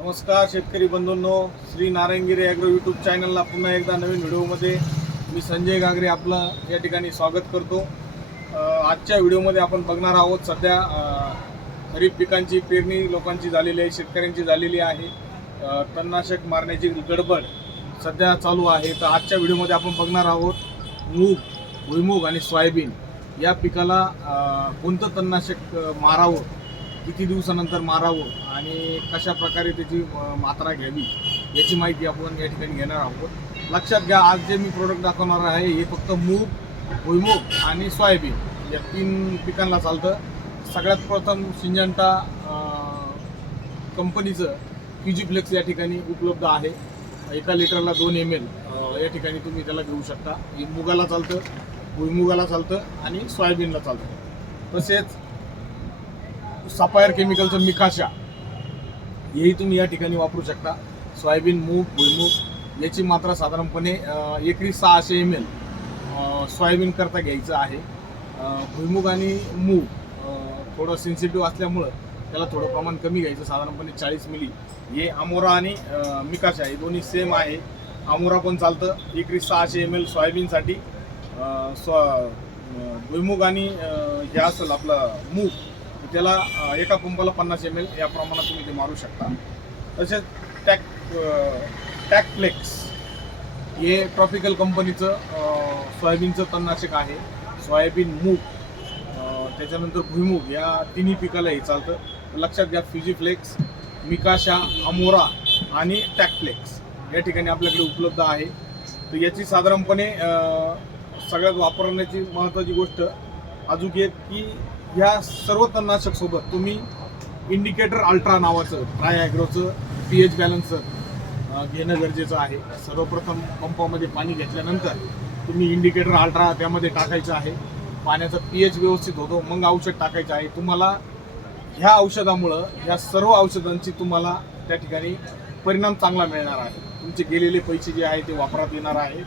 नमस्कार शेतकरी बंधूंनो श्री नारायणगिरी ॲग्रो यूट्यूब चॅनलला पुन्हा एकदा नवीन व्हिडिओमध्ये मी संजय गागरे आपलं या ठिकाणी स्वागत करतो. आजच्या व्हिडिओमध्ये आपण बघणार आहोत सध्या खरीप पिकांची पेरणी लोकांची झालेली आहे शेतकऱ्यांची झालेली आहे. तणनाशक मारण्याची गडबड सध्या चालू आहे. तर आजच्या व्हिडिओमध्ये आपण बघणार आहोत मूग भुईमूग आणि सोयाबीन या पिकाला कोणतं तणनाशक मारावं? किती दिवसानंतर मारावं आणि कशा प्रकारे त्याची मात्रा घ्यावी याची माहिती आपण या ठिकाणी घेणार आहोत. लक्षात घ्या आज जे मी प्रोडक्ट दाखवणार आहे हे फक्त मूग भुईमूग आणि सोयाबीन या तीन पिकांना चालतं. सगळ्यात प्रथम सिंजंटा कंपनीचं कंपनीचं फ्लेक्स या ठिकाणी उपलब्ध आहे. एका लिटरला दोन एम एल या ठिकाणी तुम्ही त्याला घेऊ शकता. हे मुगाला चालतं भुईमुगाला चालतं आणि सोयाबीनला चालतं. तसेच सफायर केमिकलचं मिकाशा हेही तुम्ही या ठिकाणी वापरू शकता. सोयाबीन मूग भुईमूग याची मात्रा साधारणपणे एकरी सहाशे एम एल सोयाबीन करता घ्यायचं आहे. भुईमूग आणि मूग थोडं सेन्सिटिव्ह असल्यामुळं त्याला थोडं प्रमाण कमी घ्यायचं. साधारणपणे चाळीस मिली. हे अमोरा आणि मिकाशा हे दोन्ही सेम आहे. अमोरा पण चालतं. एकरी सहाशे एम एल सोयाबीनसाठी. स्व भुईमूग आणि हे असेल आपलं मूग. ज्याला एका पंपाला पन्नास एम एल या प्रमाणात तुम्ही ते मारू शकता. तसेच टॅक टॅकफ्लेक्स हे ट्रॉपिकल कंपनीचं सोयाबीनचं तणनाशक आहे. सोयाबीन मूग त्याच्यानंतर भुईमूग या तिन्ही पिकाला हे चालतं. लक्षात घ्या फिजिफ्लेक्स मिकाशा अमोरा आणि टॅकफ्लेक्स या ठिकाणी आपल्याकडे उपलब्ध आहे. तर याची साधारणपणे सगळ्यात वापरण्याची महत्त्वाची गोष्ट अजून एक की या सर्व तणनाशकसोबत तुम्ही इंडिकेटर अल्ट्रा नावाचं ट्राय ॲग्रोचं पी एच बॅलन्सर घेणं गरजेचं आहे. सर्वप्रथम पंपामध्ये पाणी घेतल्यानंतर तुम्ही इंडिकेटर अल्ट्रा त्यामध्ये टाकायचं आहे. पाण्याचा पी एच व्यवस्थित होतो मग औषध टाकायचं आहे. तुम्हाला ह्या औषधामुळं ह्या सर्व औषधांची तुम्हाला त्या ठिकाणी परिणाम चांगला मिळणार आहे. तुमचे गेलेले पैसे जे आहे ते वापरात येणार आहे.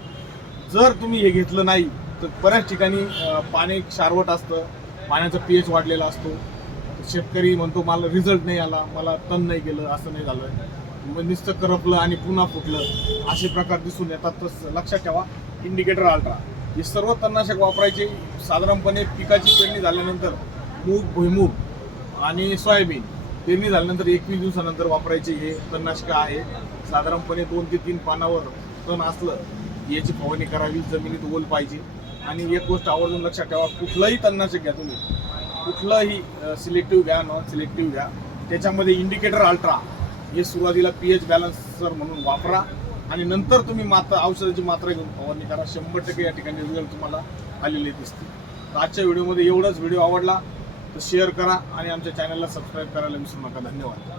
जर तुम्ही हे घेतलं नाही तर बऱ्याच ठिकाणी पाणी क्षारवट असतं पाण्याचा पी एच वाढलेला असतो. शेतकरी म्हणतो मला रिझल्ट नाही आला मला तण नाही गेलं असं नाही झालं. मग नुसतं करपलं आणि पुन्हा फुटलं. असे प्रकार दिसून येतात. तर लक्षात ठेवा इंडिकेटर अल्ट्रा हे सर्व तणनाशक वापरायचे. साधारणपणे पिकाची पेरणी झाल्यानंतर मूग भुईमूग आणि सोयाबीन पेरणी झाल्यानंतर एकवीस दिवसानंतर वापरायचे हे तणनाशक आहे. साधारणपणे दोन ते तीन पानावर तण असलं याची फवारणी करावी. जमिनीत ओल पाहिजे. आणि एक गोष्ट आवर्जून लक्षात ठेवा कुठलंही तन्नाशक घ्या तुम्ही. कुठलंही सिलेक्टिव्ह घ्या नॉन सिलेक्टिव्ह घ्या. त्याच्यामध्ये इंडिकेटर अल्ट्रा हे सुरुवातीला पी एच बॅलन्सर म्हणून वापरा आणि नंतर तुम्ही मात्रा औषधाची मात्रा घेऊन फवारणी करा. शंभर टक्के या ठिकाणी रिझल्ट तुम्हाला आलेले दिसतील. आजच्या व्हिडिओमध्ये एवढंच व्हिडिओ आवडला तर शेअर करा आणि आमच्या चॅनलला सबस्क्राईब करायला विसरू नका. धन्यवाद.